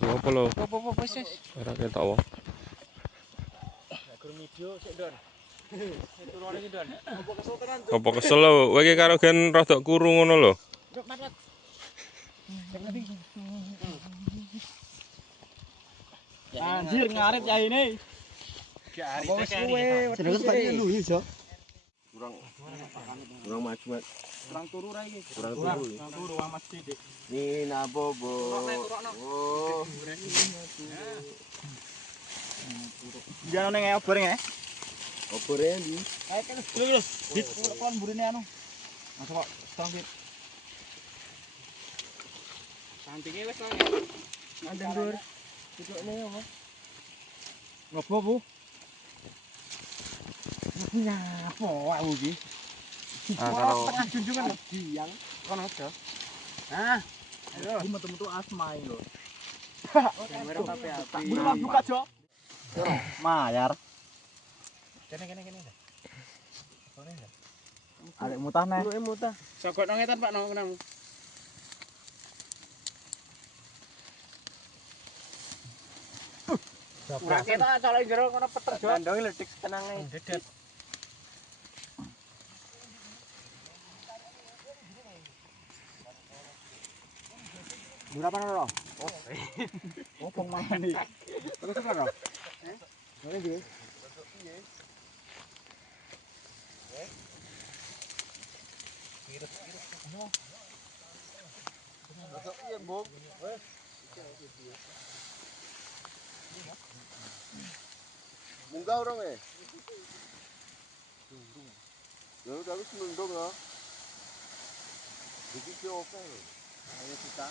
Apa lo? Ora ketok wae. Apa kesel lo? Kowe iki karo gen rada kuru ngono lho. Anjir ngarit ya ini. Jenenge Pak lu iso. Kurang maju, Mat. Kurang turu ra iki. Kurang turu. Kurang turu amat sithik. Nina bobo. Oh. Jangan neng obor ya. Obore ndi? Ayo kan dulu. Dit kon burine anu. Masuk kok strong dit. Santinge wis nang. Nandeng dur. Tutukne apa? Ngopo, Bu? Nyapa aku iki? Karo tengah junjungan diang kono aja. Nah, ayo. Iki metu-metu asma iki lho. Kamera api-api. Buka, Jo. Mayar. Kene. Arek mutah neh. Luke mutah. Sogokno ngetan Pak nang. Ora ketok colok jero ngono peter Jo. Kandonge lho dik tenange. Dedet. Berapa lho? Oh, pong mani. Terus apa lho? Ngene iki. Piye? Kirep. Masuk piye, Mbok? Wes. Munggah orang Ya udah wis mendung ya. Iki ki oke lho. Ayo kita.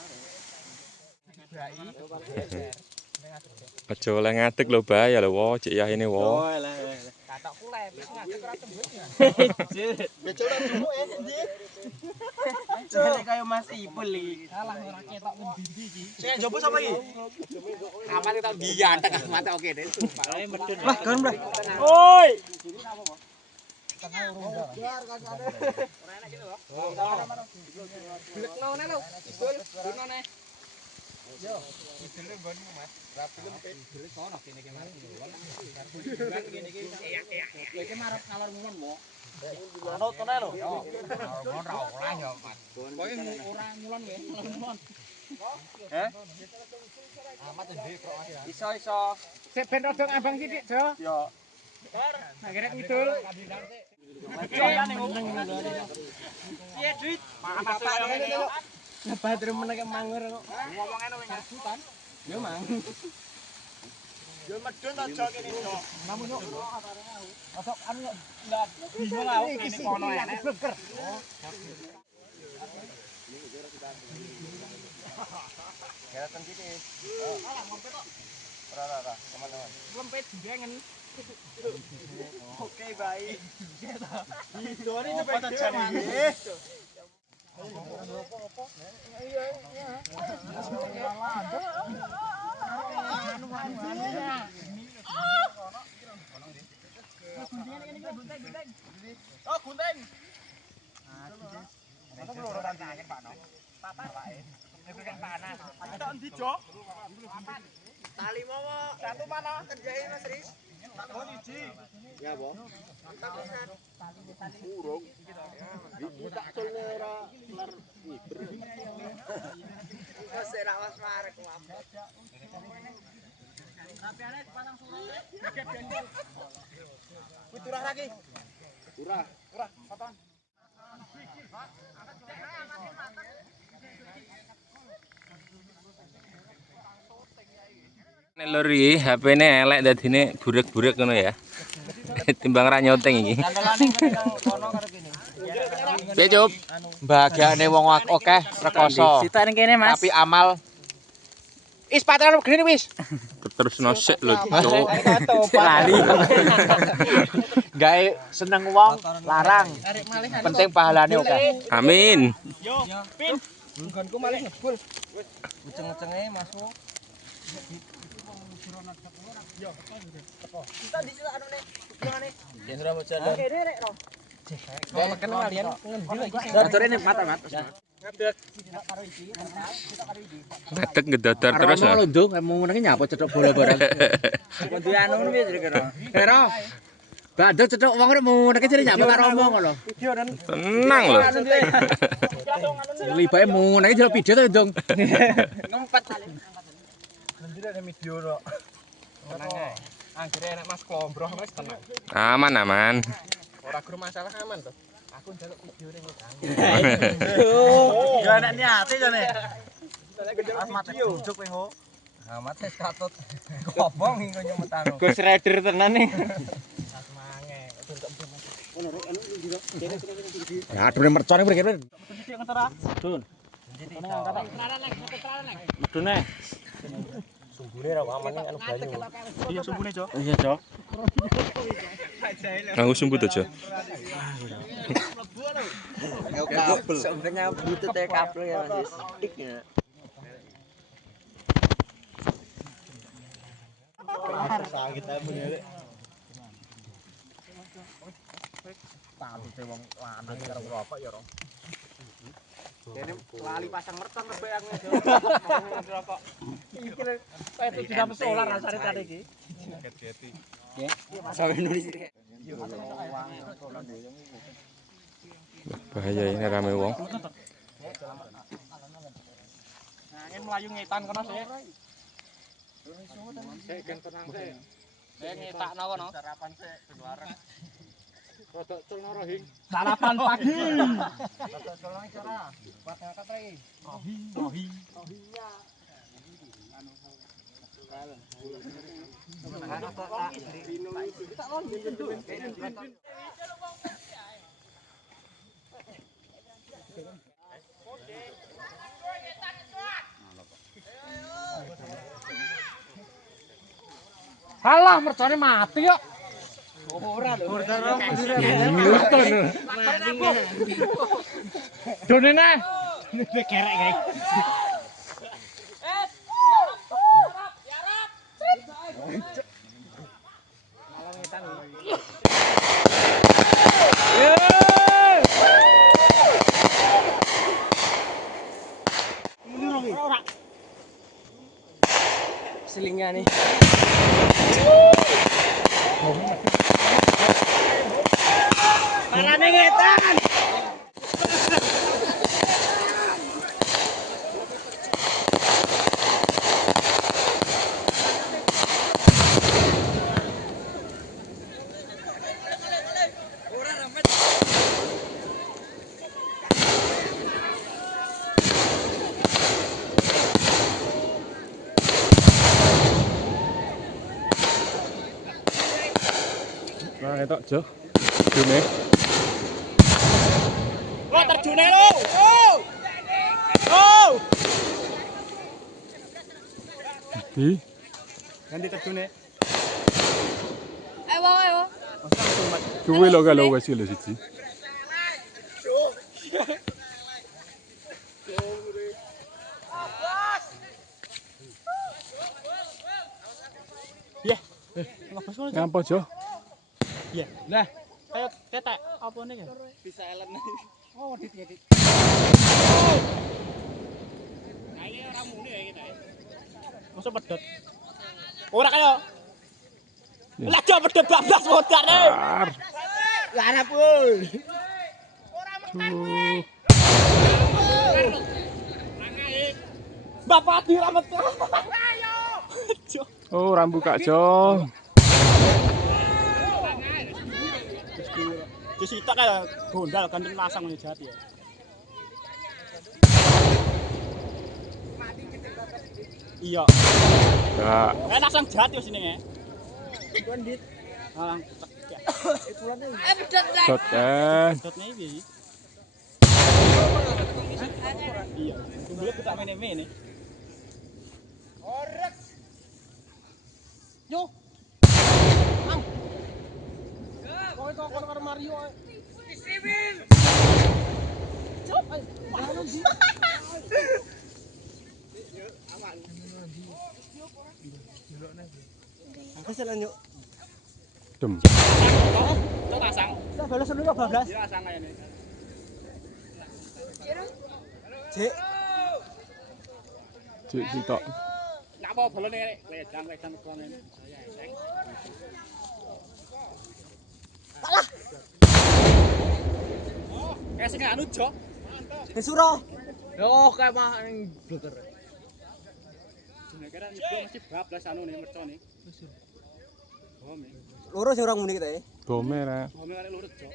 Aja oleh ngatik lho bahaya lho, wo cek yahine wo. Oh, lah. Katokku lep, ngatik ora tembus ya. Becok ora tembus ya, Dik. Jane kaya Mas Ipul iki. Alah ora ketok ngendi iki. Sing jopo sapa iki? Amat ketok diantek amat oke deh. Ae medun. Lah, gan, Bro. Oi. Tengah urung ora. Ora enak gitu lho. Bilekno ne lho. Ipul, durno ne. Yo, idule nggonmu Mas. Ra film idule sono kene iki mati. Kene iki ya iki marep ngalor ngulon wo. Anut kene lho. Ngulon ra ora ya, Mas. Kowe ora ngulon wae, ngulon. Heh? Amat ndek kok Mas ya. Iso. Sik ben rada ngambang sithik, Jo. Yo. Nah, gerek ngidul. Piye, Duit? Bapak ngene kok. Batur meneke mangur kok. Ngomong ngene wing ngajutan. Yo mang. Yo medun aja kene kok. Namun yo masuk anu yo lah bingung aku kene kono enek. Oh. Kelihatan sini. Alah ngompet kok. Ora, teman-teman. Ngompet jengen. Oke, baik. Idone cepet jane. Oh, gunting. Tali mowo. Satu mana? Kerjain Mas Riz. Tak kon iji. Ya, Bos. Tak pisan. Urung. Iki tak culne ora kelar iber. Wes ora Mas marek wae. Rapiane dipasang surat. Dikit gendel. Kuwi turah lagi. Urah. Potong. Nek lur iki HP-ne elek dadine burek-burek ngono ya. Timbang ra nyoteng iki. Piye, Cup? Bahagiane wong akeh rekoso. Sitok ning kene, Mas. Tapi amal is paten gene wis. Terus nosek lho, Cuk. Lali. Gawe seneng wong larang. Penting pahalane oke. Amin. Yo, Pin. Nggonku malih ngebul. Wis ngeceng-ngecenge masuk. Yo, teko. Kita di sini anune, jangane. Yen ora mojan. Oke, rek, Ro. Makan kalian ngendi lagi. Dator ini mata-mata. Ngadeg ngedodor terus. Mau lonjong mau nang nyapa cetok bola barang. Kudu anu wis kira. Kira. Badhe cetok wong rek mau nang jare nyapa karo omong lho. Tenang lho. Libake mau nang jare video to, Jong. Ngempet. Ngendi ada video kok. Tenang ae. Anggere enak Mas Klombroh wis tenang. Aman aman. Ora guru masalah aman to. Aku njaluk video ning kok. Ya enak niate jane. Amat jujuk kowe kok. Amat wis katut. Ngobong engko nyemetano. Ghost Rider tenan nih. Asmange. Ya adune mercon iki kira. Dun. Medune. Sumbune ra aman ning anu banyu. Iya sumbune, Cok. Iya, Cok. Aku sumbut aja. Kabel. Sebenarnya butut ya kabel ya Mas. Stik ya. Sakit ae menele. Patute wong lanang karo rokok ya, Ro. Dene lali pasang mercon lebih aku rokok. Iki kayak 7 solar rasane tadi iki. Get-geti. Sampai Indonesia. Bahaya ini rame wong. Angin melayu ngetan kono sik. Sik gen tenang sik. Ngetakno kono. Sarapan sik ben wareng. Rodok culno rohing. Sarapan pagi. Rodok culno cara. Buat ngangkat lagi. Ohi. Halah mercone mati kok. Ora lho. Donene. Nek kerek kae. Selingnya nih. Parane ngetan. Nah, ketok Jo. June. Wah, terjune lo. Oh. Di Ganti terjune. Ewo. kuwi lho kalau wis lho siji. Ngapa Jo? Iya. Lah, kayak ketek apa nih? Bisa elen. Oh, dit ya, dit. Kayak ora muni ya kita. Mosok pedot. Ora kaya. Lah jo pedot bablas modane. Lah arep ul. Ora mesti. Bapak diramet. Ayo. Jo. Oh, rambu Kak Jo. Terus kita kayak gondal ganti pasang ngene jati ya. Iya. Kak, Enak sang jati wis ning e. Kondit. Alang. Pedot guys. dot kan. Dotne iki. Iya. Tumbule kita mene-mene. Orek. Yo. Ang. Kowe kok karo Mario ae. Distribil. Cop ae. Jangan di. Aman. Aku salah nyuk. Dem. Cok asang. Saya balas dulu kok bablas. Iya asang kayaknya. Cek. Cuk sitok. Ngapa balone rek? Wedang tuane. Kalah. Kayak sing anu jo. Disuro. Yo kayak mah ning bloter. Kira nyebut mesti bablas anu nih mercone. Bome. Loro sing ora ngene kita ya. Bome ra. Bome arek lurut jo.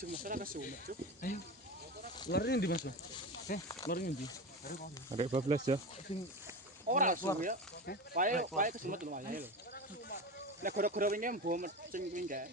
Cuk masalah kesumet cuk. Lor ini ndi Mas? Lor ini ndi? Arek bablas ya. Ora suwe ya. Wae kesumet lho wae lho. Nek gara-gara wingi mbok mecing kuwi enggak.